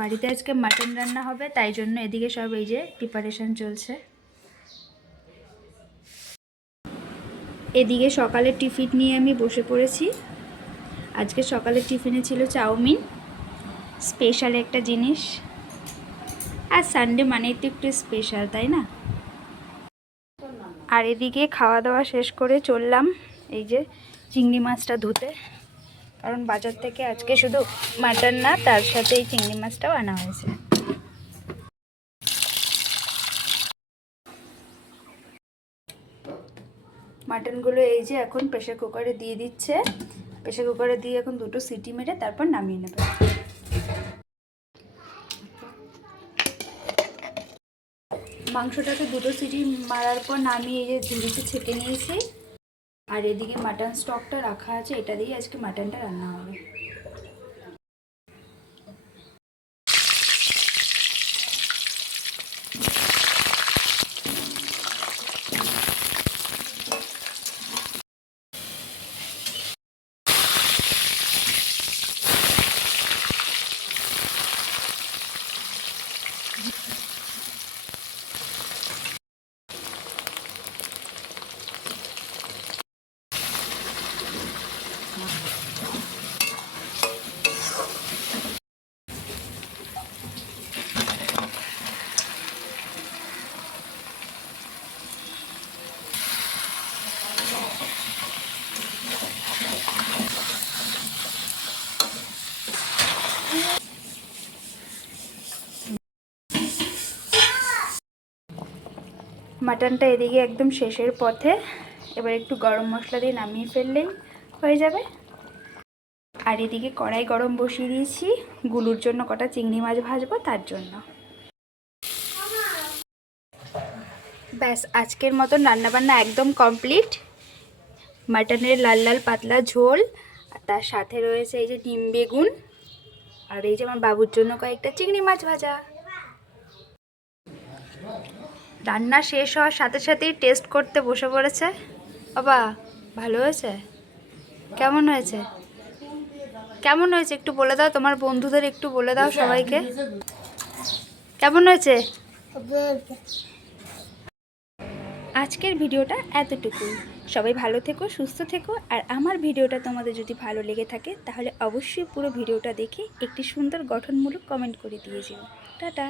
বাড়িতে আজকে মাটন রান্না হবে, তাই জন্য এদিকে সব এই যে প্রিপারেশন চলছে। এদিকে সকালের টিফিন নিয়ে আমি বসে পড়েছি। আজকে সকালের টিফিনে ছিল চাউমিন, স্পেশাল একটা জিনিস। আর সানডে মানেই তো একটু স্পেশাল, তাই না? আর এদিকে খাওয়া দাওয়া শেষ করে চললাম এই যে চিংড়ি মাছটা ধুতে, কারণ বাজার থেকে আজকে শুধু মাটন না, তার সাথে এই চিংড়ি মাছটাও আনা হয়েছে। মাটনগুলো এই যে এখন প্রেসার কুকারে দিয়ে দিচ্ছে। প্রেসার কুকারে দিয়ে এখন 2টো সিটি মেরে তারপর নামিয়ে নেবে। মাংসটাকে 2টো সিটি মারার পর নামিয়ে এই যে ঝুড়িতে ছেঁকে নিয়েছি। আর এদিকে মাটন স্টকটা রাখা আছে, এটা দিয়ে আজকে মাটনটা রান্না হবে। মাটনটা এদিকে একদম শেষের পথে, এবার একটু গরম মশলা দিয়ে নামিয়ে ফেললেই হয়ে যাবে। আর এদিকে কড়াই গরম বসিয়ে দিয়েছি গুলুর জন্য, কটা চিংড়ি মাছ ভাজবো তার জন্য। ব্যাস, আজকের মতন রান্নাবান্না একদম কমপ্লিট। মাটনের লাল লাল পাতলা ঝোল, আর তার সাথে রয়েছে এই যে ডিম বেগুন, আর এই যে আমার বাবুর জন্য কয়েকটা চিংড়ি মাছ ভাজা। রান্না শেষ হওয়ার সাথে সাথেই টেস্ট করতে বসে পড়েছে। বাবা, ভালো হয়েছে? কেমন হয়েছে? কেমন হয়েছে একটু বলে দাও, তোমার বন্ধুদের একটু বলে দাও সবাইকে কেমন হয়েছে। আজকের ভিডিওটা এতটুকুই। সবাই ভালো থেকো, সুস্থ থেকো। আর আমার ভিডিওটা তোমাদের যদি ভালো লেগে থাকে তাহলে অবশ্যই পুরো ভিডিওটা দেখে একটি সুন্দর গঠনমূলক কমেন্ট করে দিয়ে যেও। টাটা।